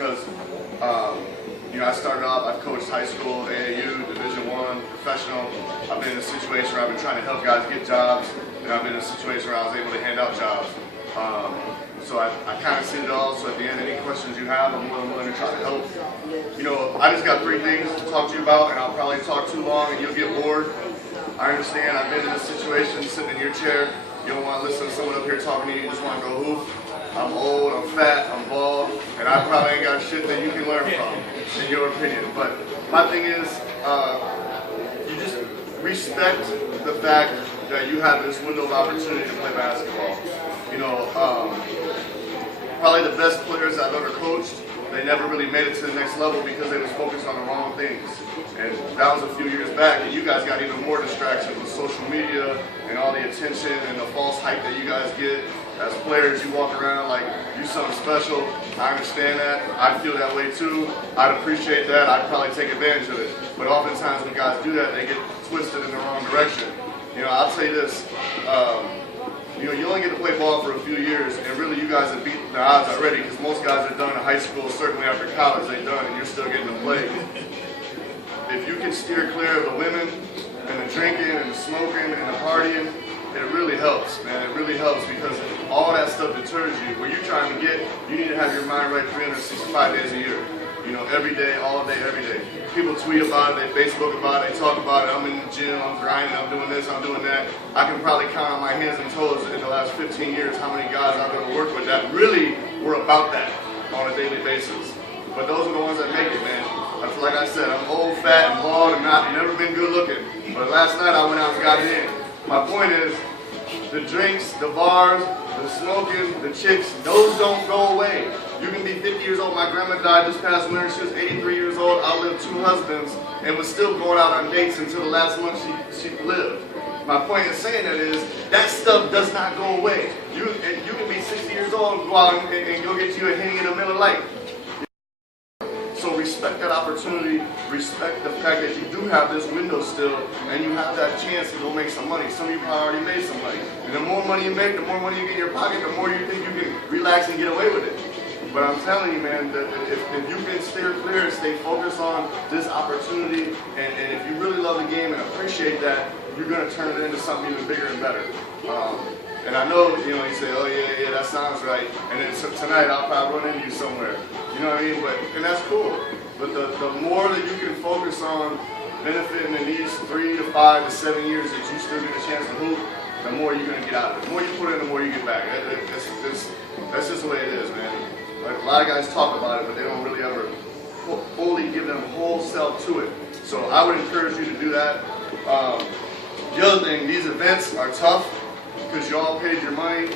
because you know, I started off, I've coached high school, AAU, Division I, professional. I've been in a situation where I've been trying to help guys get jobs, and I've been in a situation where I was able to hand out jobs. So I kind of see it all, so at the end, any questions you have, I'm willing to try to help. You know, I just got 3 things to talk to you about, and I'll probably talk too long and you'll get bored. I understand, I've been in this situation, sitting in your chair. You don't want to listen to someone up here talking to you, you just want to go hoop. I'm old, I'm fat, I'm bald, and I probably ain't got shit that you can learn from, in your opinion. But my thing is, you just respect the fact that you have this window of opportunity to play basketball. You know, probably the best players I've ever coached, they never really made it to the next level because they was focused on the wrong things. And that was a few years back, and you guys got even more distractions with social media and all the attention and the false hype that you guys get. As players, you walk around like you're something special. I understand that. I feel that way too. I'd appreciate that. I'd probably take advantage of it. But oftentimes when guys do that, they get twisted in the wrong direction. You know, I'll say this. You know, you only get to play ball for a few years, and really you guys have beaten the odds already because most guys are done in high school, certainly after college they're done, and you're still getting to play. If you can steer clear of the women and the drinking and the smoking and the partying, it really helps, man. It really helps because all that stuff deters you. Where you're trying to get, you need to have your mind right 365 days a year. You know, every day, all day, every day. People tweet about it, they Facebook about it, they talk about it. I'm in the gym, I'm grinding, I'm doing this, I'm doing that. I can probably count on my hands and toes in the last 15 years how many guys I've ever worked with that really were about that on a daily basis. But those are the ones that make it, man. That's like I said, I'm old, fat, and bald, and never been good looking. But last night I went out and got it in. My point is, the drinks, the bars, the smoking, the chicks, those don't go away. You can be 50 years old. My grandma died this past winter. She was 83 years old. I lived 2 husbands and was still going out on dates until the last month she lived. My point in saying that is, that stuff does not go away. You can be 60 years old and go out and go get you a Henny in the Miller Lite. So respect that opportunity, respect the fact that you do have this window still, and you have that chance to go make some money. Some of you probably already made some money. And the more money you make, the more money you get in your pocket, the more you think you can relax and get away with it. But I'm telling you, man, that if you can steer clear and stay focused on this opportunity, and if you really love the game and appreciate that, you're going to turn it into something even bigger and better. And I know, you know, you say, oh yeah, that sounds right. And then tonight I'll probably run into you somewhere. You know what I mean? And that's cool. But the more that you can focus on benefiting in these 3 to 5 to 7 years that you still get a chance to hoop, the more you're going to get out of it. The more you put in, the more you get back. That's just the way it is, man. Like, a lot of guys talk about it, but they don't really ever fully give them whole self to it. So I would encourage you to do that. The other thing, these events are tough because you all paid your money.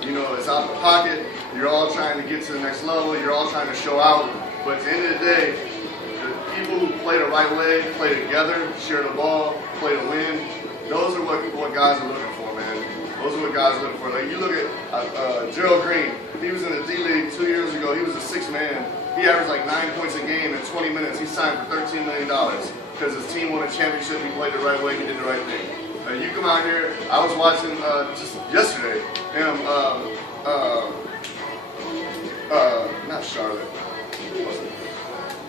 You know, it's out of the pocket. You're all trying to get to the next level. You're all trying to show out. But at the end of the day, the people who play the right way, play together, share the ball, play to win, those are what guys are looking for, man. Those are what guys are looking for. Like, you look at Gerald Green. He was in the D-League 2 years ago. He was a 6th man. He averaged like 9 points a game in 20 minutes. He signed for $13 million because his team won a championship. He played the right way. He did the right thing. You come out here, I was watching just yesterday, him, not Charlotte,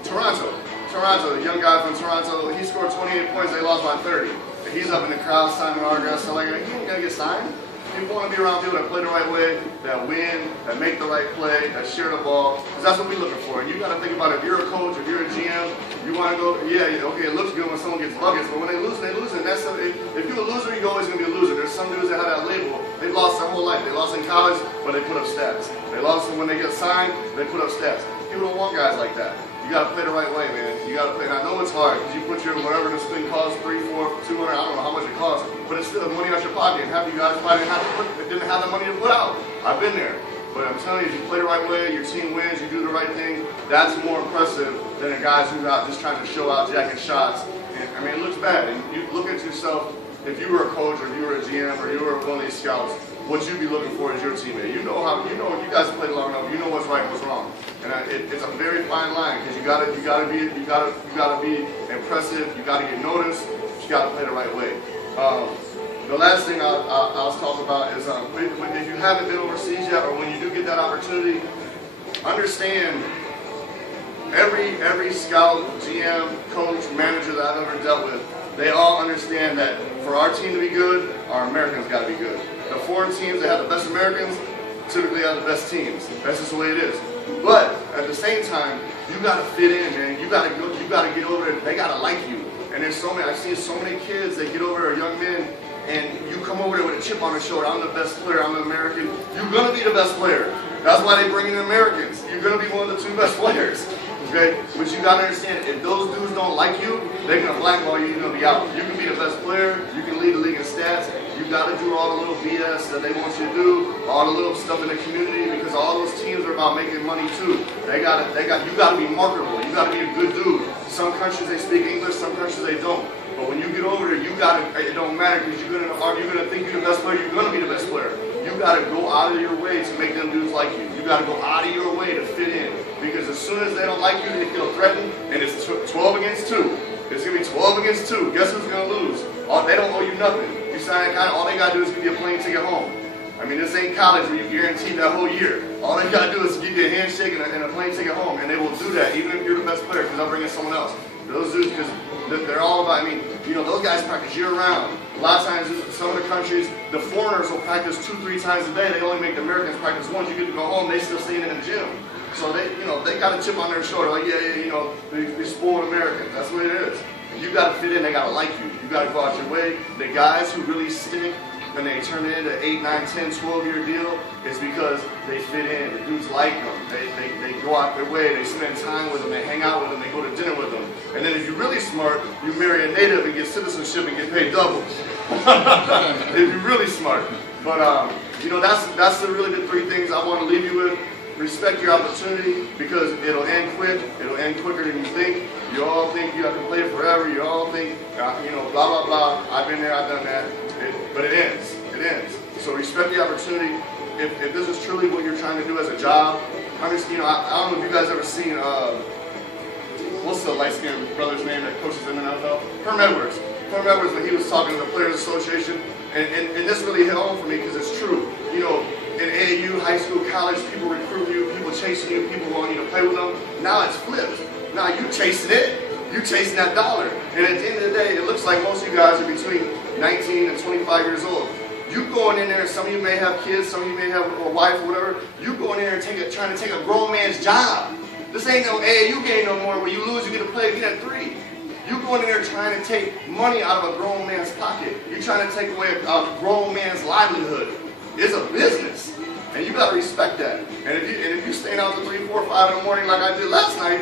Toronto, the young guy from Toronto, he scored 28 points, they lost by 30. And he's up in the crowd signing autographs, so like, he ain't gonna get signed. People want to be around people that play the right way, that win, that make the right play, that share the ball, because that's what we're looking for. And you got to think about it. If you're a coach, if you're a GM, you want to go, yeah, okay, it looks good when someone gets buckets, but when they lose, they lose. And that's if you're a loser, you're always going to be a loser. There's some dudes that have that label. They've lost their whole life. They lost in college, but they put up stats. They lost when they get signed, they put up stats. People don't want guys like that. You got to play the right way, man. You got to play. And I know it's hard because you put your whatever this thing costs, 3, 4, 200. I don't know how much it costs, but it's still money out your pocket. And half you guys probably didn't have the money to put out. I've been there, but I'm telling you, if you play the right way, your team wins, you do the right thing. That's more impressive than a guy who's out just trying to show out, jacking shots. And, I mean, it looks bad. And you look at yourself. If you were a coach, or if you were a GM, or you were one of these scouts, what you'd be looking for is your teammate. You know you guys have played long enough. You know what's right, what's wrong, and it's a very fine line because you gotta be impressive. You gotta get noticed. You gotta play the right way. The last thing I'll talk about is if you haven't been overseas yet, or when you do get that opportunity, understand every scout, GM, coach, manager that I've ever dealt with, they all understand that for our team to be good, our Americans got to be good. The foreign teams that have the best Americans typically have the best teams. That's just the way it is. But at the same time, you got to fit in, man. You got to get over there. They got to like you. And there's so many. I've seen so many kids that get over there, young men, and you come over there with a chip on their shoulder. I'm the best player. I'm an American. You're gonna be the best player. That's why they bring in Americans. You're gonna be one of the 2 best players. Okay? But you gotta understand, if those dudes don't like you, they're gonna blackball you. You're gonna be out. You can be the best player. You can lead the league in stats. You gotta do all the little BS that they want you to do, all the little stuff in the community, because all those teams are about making money too. You gotta be marketable. You gotta be a good dude. Some countries they speak English, some countries they don't. But when you get over there, it don't matter, because you're gonna think you're the best player. You're gonna be the best player. You gotta go out of your way to make them dudes like you. You gotta go out of your way to fit in, because as soon as they don't like you, they feel threatened, and it's 12 against 2. It's gonna be 12 against 2. Guess who's gonna lose? They don't owe you nothing. You sign a contract, all they gotta do is give you a plane ticket home. I mean, this ain't college where you're guaranteed that whole year. All they gotta do is give you a handshake and a plane ticket home, and they will do that, even if you're the best player, because they'll bring in someone else. Those dudes, because they're all about, I mean, you know, those guys practice year-round. A lot of times, some of the countries, the foreigners will practice 2-3 times a day. They only make the Americans practice once. You get to go home, they still staying in the gym. So they got a chip on their shoulder, like, they spoiled Americans. That's what it is. You got to fit in. They got to like you. You got to go out your way. The guys who really stick and they turn it into 8, 9, 10, 12-year deal is because they fit in. The dudes like them. They go out their way. They spend time with them. They hang out with them. They go to dinner with them. And then if you're really smart, you marry a native and get citizenship and get paid double. If you're really smart. But that's the really the 3 things I want to leave you with. Respect your opportunity, because it'll end quick. It'll end quicker than you think. You all think you have to play forever. You all think, blah, blah, blah. I've been there, I've done that. But it ends. It ends. So respect the opportunity. If this is truly what you're trying to do as a job, I don't know if you guys ever seen, what's the light-skinned brother's name that coaches in the NFL? Herm Edwards. Herm Edwards, when he was talking to the Players Association, and this really hit home for me because it's true. In AAU, high school, college, people recruit you, people chasing you, people want you to play with them. Now it's flipped. Now you chasing it. You chasing that dollar. And at the end of the day, it looks like most of you guys are between 19 and 25 years old. You going in there, some of you may have kids, some of you may have a wife or whatever. You going in there and trying to take a grown man's job. This ain't no AAU game no more where you lose, you get to play again at 3. You going in there trying to take money out of a grown man's pocket. You're trying to take away a grown man's livelihood. It's a business, and you gotta respect that. And if you staying out to 3, 4, 5 in the morning like I did last night,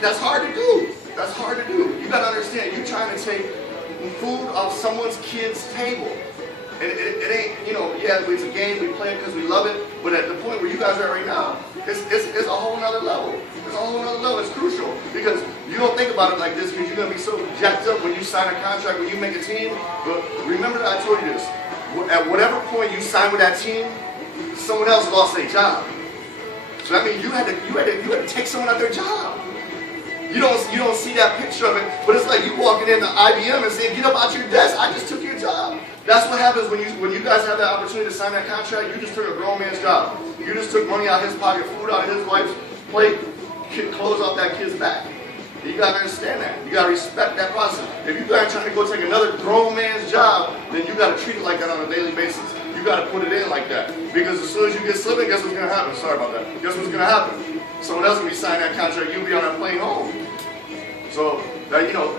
that's hard to do. That's hard to do. You gotta understand, you're trying to take food off someone's kid's table. And it ain't, it's a game, we play it because we love it, but at the point where you guys are right now, it's a whole nother level. It's a whole nother level. It's crucial, because you don't think about it like this, because you're gonna be so jacked up when you sign a contract, when you make a team. But remember that I told you this. At whatever point you sign with that team, someone else lost their job. So that means you had to take someone out their job. You don't see that picture of it, but it's like you walking into IBM and saying, "Get up out your desk, I just took your job." That's what happens when you guys have that opportunity to sign that contract. You just took a grown man's job. You just took money out of his pocket, food out of his wife's plate, clothes off that kid's back. You gotta understand that. You gotta respect that process. If you guys are trying to go take another grown man's job, then you gotta treat it like that on a daily basis. You gotta put it in like that. Because as soon as you get slipping, guess what's gonna happen? Sorry about that. Guess what's gonna happen? Someone else gonna be signing that contract, you'll be on that plane home. So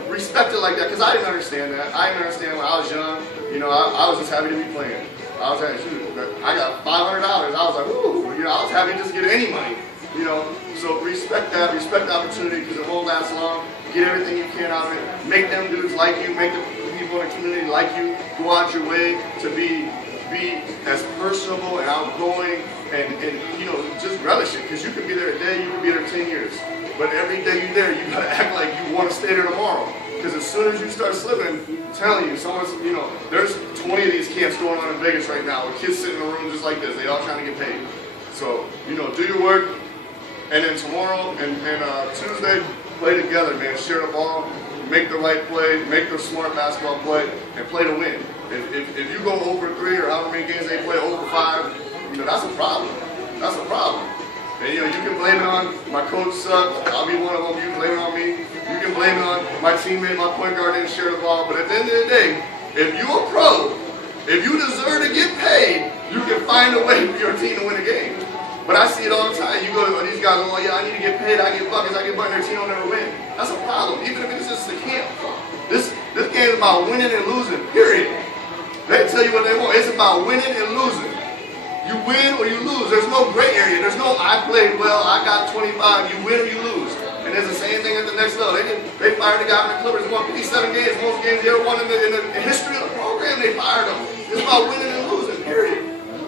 respect it like that, because I didn't understand that. I didn't understand when I was young. I was just happy to be playing. I was happy, I got $500. I was like, woo, I was happy to just get any money. So respect that, respect the opportunity, because it won't last long. Get everything you can out of it. Make them dudes like you, make the people in the community like you. Go out your way to be as personable and outgoing and just relish it, because you could be there a day, you could be there 10 years. But every day you're there, you gotta act like you want to stay there tomorrow. Because as soon as you start slipping, I'm telling you, there's 20 of these camps going on in Vegas right now with kids sitting in a room just like this. They all trying to get paid. So, do your work. And then tomorrow and Tuesday, play together, man. Share the ball, make the right play, make the smart basketball play, and play to win. If you go 0 for 3 or however many games they play, 0 for 5, that's a problem. That's a problem. And you can blame it on my coach sucked. I'll be one of them. You can blame it on me. You can blame it on my teammate, my point guard didn't share the ball. But at the end of the day, if you a pro, if you deserve to get paid, you can find a way for your team to win a game. But I see it all the time. You go to these guys, oh yeah, I need to get paid, I get buckets, I get buckets, their team don't ever win. That's a problem, even if it's just a camp. This game is about winning and losing, period. They tell you what they want. It's about winning and losing. You win or you lose. There's no gray area. There's no I played well, I got 25. You win or you lose. And it's the same thing at the next level. They fired the guy from the Clippers, won 57 games, most games they ever won in the history of the program. They fired him. It's about winning and losing, period.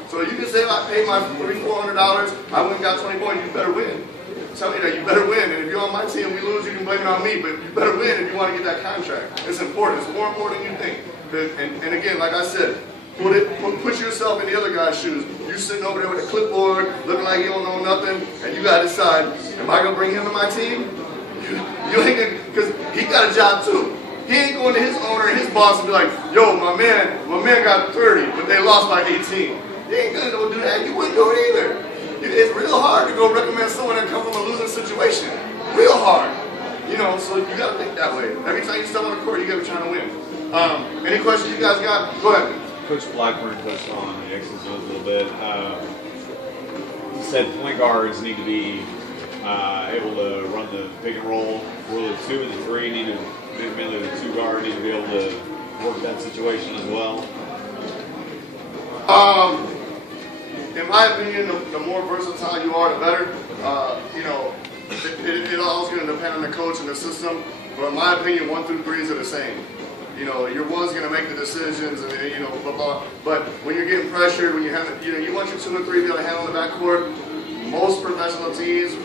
So you can say if I paid my $300-400, I went and got 20 points, you better win. Tell me that you better win. And if you're on my team and we lose, you can blame it on me. But you better win if you want to get that contract. It's important. It's more important than you think. And again, like I said, put yourself in the other guy's shoes. You sitting over there with a clipboard, looking like you don't know nothing, and you got to decide, am I going to bring him to my team? You ain't going to, because he got a job too. He ain't going to his owner and his boss and be like, yo, my man got 30, but they lost by 18. You ain't going to go do that. You wouldn't do it either. It's real hard to go recommend someone that comes from a losing situation. Real hard. So you got to think that way. Every time you step on the court, you got to be trying to win. Any questions you guys got? Go ahead. Coach Blackburn touched on the X's and O's a little bit. He said point guards need to be able to run the pick and roll. Will the 2 and the 3 need to, mainly the 2 guard, need to be able to work that situation as well? In my opinion, the more versatile you are, the better. It all's going to depend on the coach and the system. But in my opinion, 1 through 3s are the same. Your one's going to make the decisions, and blah blah. But when you're getting pressured, when you have, you want your 2 and 3 to be able to handle the backcourt. Most professional teams,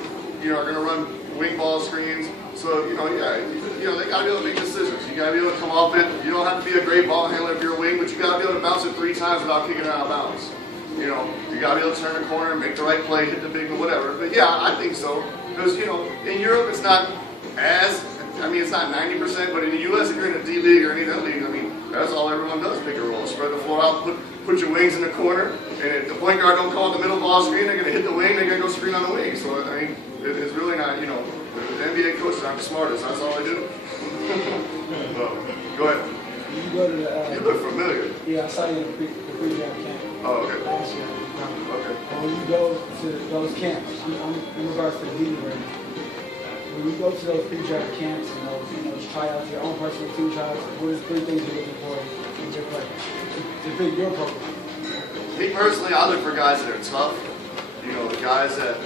are going to run wing ball screens. So they got to be able to make decisions. You got to be able to come off it. You don't have to be a great ball handler if you're a wing, but you got to be able to bounce it 3 times without kicking it out of bounds. You got to be able to turn the corner, make the right play, hit the big one, whatever. But yeah, I think so. Because, in Europe, it's not it's not 90%, but in the U.S., if you're in a D League or any other league, that's all everyone does, pick and roll. Spread the floor out, put your wings in the corner, and if the point guard don't call the middle ball screen, they're going to hit the wing, they're going to go screen on the wing. So, it's really not, the NBA coaches aren't the smartest, that's all they do. Well, go ahead. You go to the... you look familiar. Yeah, I saw you in the pre-draft camp. Oh, okay. Last year. Okay. And when you go to those camps, in regards to the league rating, when you go to those pre-draft camps and those tryouts, your own personal team tryouts, what is 3 things you're looking for in your play to fit your program? Me personally, I look for guys that are tough. The guys that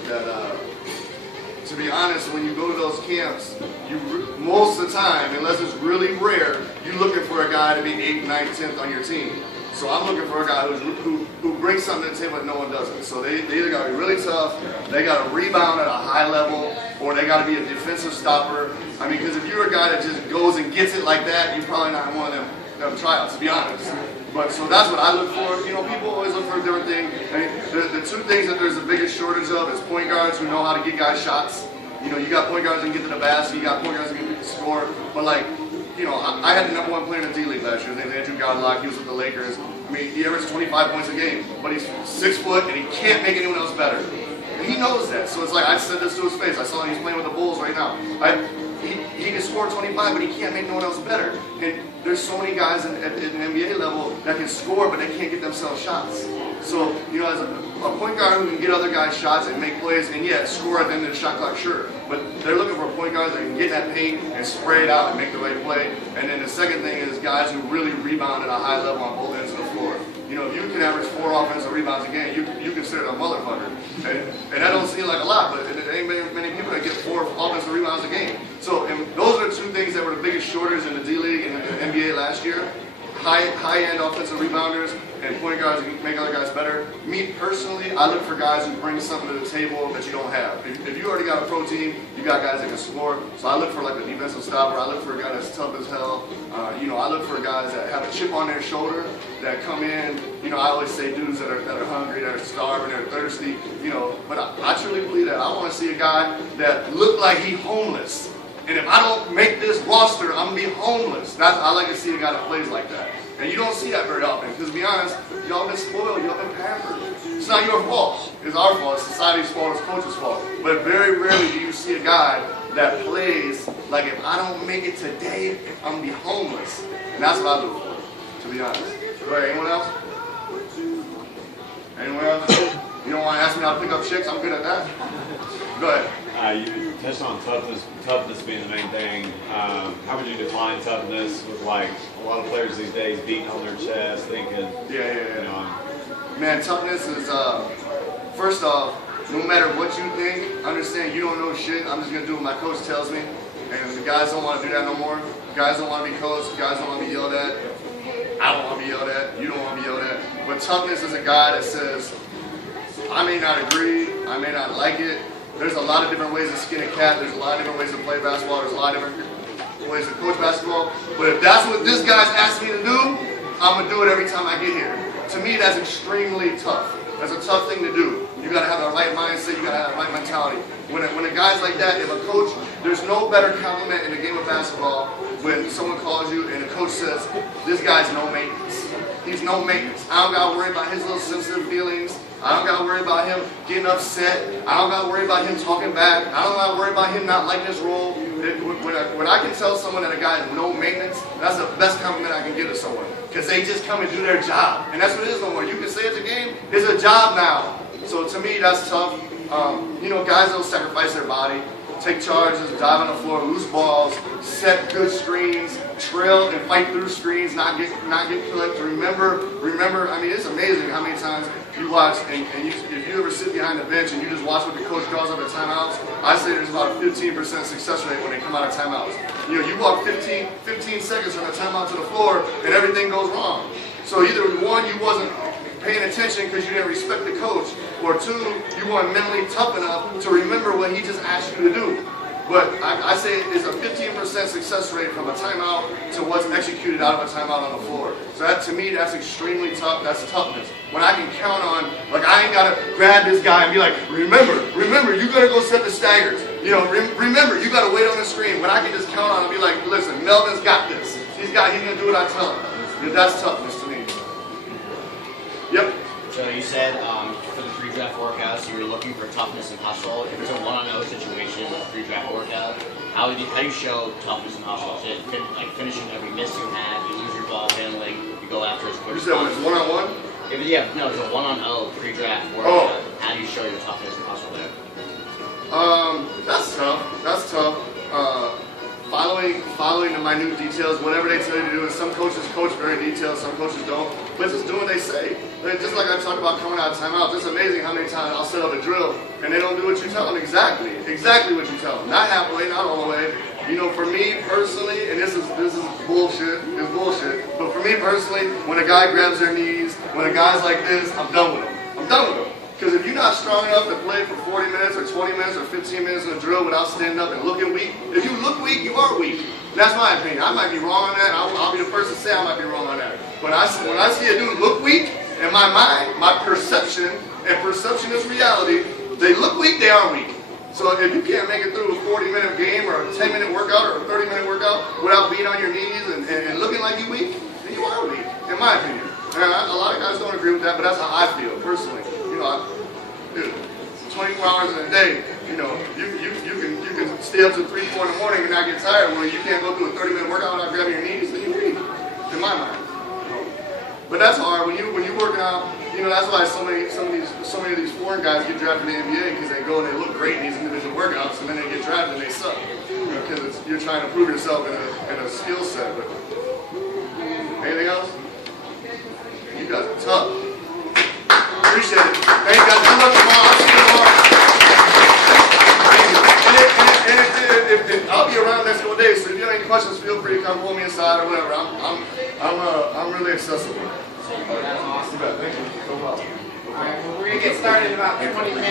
to be honest, when you go to those camps, most of the time, unless it's really rare, you're looking for a guy to be 8th, 9th, 10th on your team. So I'm looking for a guy who brings something to the table that no one doesn't. So they either got to be really tough, they got to rebound at a high level, or they got to be a defensive stopper. Because if you're a guy that just goes and gets it like that, you're probably not one of them tryouts, to be honest. But so that's what I look for. People always look for a different thing. The 2 things that there's the biggest shortage of is point guards who know how to get guys shots. You got point guards that can get to the basket, you got point guards that can get to score. But I had the #1 player in the D League last year. His name is Andrew Godlock. He was with the Lakers. He averaged 25 points a game, but he's 6 foot and he can't make anyone else better. And he knows that. So it's like I said this to his face. I saw him. He's playing with the Bulls right now. He can score 25, but he can't make no one else better. And there's so many guys at the NBA level that can score, but they can't get themselves shots. So, as a point guard who can get other guys shots and make plays, and score at the end of the shot clock, sure. But they're looking for point guards that can get that paint and spray it out and make the right play. And then the second thing is guys who really rebound at a high level on both ends of the floor. If you can average 4 offensive rebounds a game, you consider it a motherfucker. And that don't seem like a lot, but there ain't many people that get 4 offensive rebounds a game. So those are the 2 things that were the biggest shortages in the D League and the NBA last year. High-end offensive rebounders and point guards that make other guys better. Me personally, I look for guys who bring something to the table that you don't have. If you already got a pro team, you got guys that can score. So I look for a defensive stopper. I look for a guy that's tough as hell. I look for guys that have a chip on their shoulder that come in. I always say dudes that are hungry, that are starving, that are thirsty. But I truly believe that. I want to see a guy that look like he's homeless. And if I don't make this roster, I'm going to be homeless. I like to see a guy that plays like that. And you don't see that very often. Because to be honest, y'all been spoiled, y'all been pampered. It's not your fault. It's our fault. It's society's fault. It's coach's fault. But very rarely do you see a guy that plays like, if I don't make it today, I'm gonna be homeless. And that's what I do for, to be honest. Go ahead. Anyone else? Anyone else? You don't want to ask me how to pick up chicks? I'm good at that. Go ahead. You touched on toughness being the main thing. How would you define toughness with like a lot of players these days beating on their chest, thinking, Yeah. Man, toughness is, first off, no matter what you think, understand you don't know shit. I'm just going to do what my coach tells me. And the guys don't want to do that no more. Guys don't want to be coached. Guys don't want to be yelled at. I don't want to be yelled at. You don't want to be yelled at. But toughness is a guy that says, I may not agree. I may not like it. There's a lot of different ways to skin a cat. There's a lot of different ways to play basketball. There's a lot of different ways to coach basketball. But if that's what this guy's asked me to do, I'm going to do it every time I get here. To me, that's extremely tough. That's a tough thing to do. You got to have the right mindset. You got to have the right mentality. When a guy's like that, if a coach, there's no better compliment in the game of basketball when someone calls you and the coach says, this guy's no maintenance. He's no maintenance. I don't got to worry about his little sensitive feelings. I don't got to worry about him getting upset. I don't got to worry about him talking back. I don't got to worry about him not liking his role. When I can tell someone that a guy is no maintenance, that's the best compliment I can give to someone. Because they just come and do their job. And that's what it is no more. You can say it's a game, it's a job now. So to me, that's tough. Guys don't sacrifice their body, take charges, dive on the floor, loose balls, set good screens, trail and fight through screens, not get clipped. Remember, I mean, it's amazing how many times you watch, and if you ever sit behind the bench and you just watch what the coach calls up at timeouts, I say there's about a 15% success rate when they come out of timeouts. You walk 15 seconds from the timeout to the floor and everything goes wrong. So either one, you wasn't paying attention because you didn't respect the coach, or two, you weren't mentally tough enough to remember what he just asked you to do. But I say it's a 15% success rate from a timeout to what's executed out of a timeout on the floor. So that, to me, that's extremely tough. That's toughness. When I can count on, like, I ain't got to grab this guy and be like, remember, you got to go set the staggers. Remember, you got to wait on the screen. When I can just count on and be like, listen, Melvin's got this. He's going to do what I tell him. That's toughness to me. Yep. So you said for the pre-draft workouts, you were looking for toughness and hustle. If it's a one-on-one situation, a pre-draft workout, how do you show toughness and hustle? Is it like finishing every miss you have, you lose your ball handling, you go after as quick You as said when it's possible? one-on-one? It's a one-on-0 pre-draft workout. How do you show your toughness and hustle there? That's tough. That's tough. Following the minute details, whatever they tell you to do. And some coaches coach very detailed, some coaches don't. But just do what they say. Just like I talked about coming out of timeouts, it's amazing how many times I'll set up a drill and they don't do what you tell them exactly what you tell them. Not halfway, not all the way. For me personally, and this is bullshit. It's bullshit. But for me personally, when a guy grabs their knees, when a guy's like this, I'm done with him. I'm done with him. Because if you're not strong enough to play for 40 minutes or 20 minutes or 15 minutes in a drill without standing up and looking weak, if you look weak, you are weak. And that's my opinion. I might be wrong on that. I'll be the first to say I might be wrong on that. When I see a dude look weak, in my mind, my perception, and perception is reality, they look weak, they are weak. So if you can't make it through a 40-minute game or a 10-minute workout or a 30-minute workout without being on your knees and looking like you're weak, then you are weak, in my opinion. And a lot of guys don't agree with that, but that's how I feel, personally. 24 hours in a day, you can stay up to 3, 4 in the morning and not get tired. Well, you can't go through a 30-minute workout without grabbing your knees, then you're weak, in my mind. But that's hard when you're working out. That's why so many of these foreign guys get drafted in the NBA, because they go and they look great in these individual workouts, and then they get drafted and they suck. Because you're trying to prove yourself in a skill set. But anything else? You guys are tough. Appreciate it. Thank you guys. Good luck tomorrow. I'll see you tomorrow. And I'll be around the next couple days, so if you have any questions, feel free to come pull me aside or whatever. I'm really accessible. That's awesome. Thank you so much. All right, well, we're going to get started in about 20 minutes.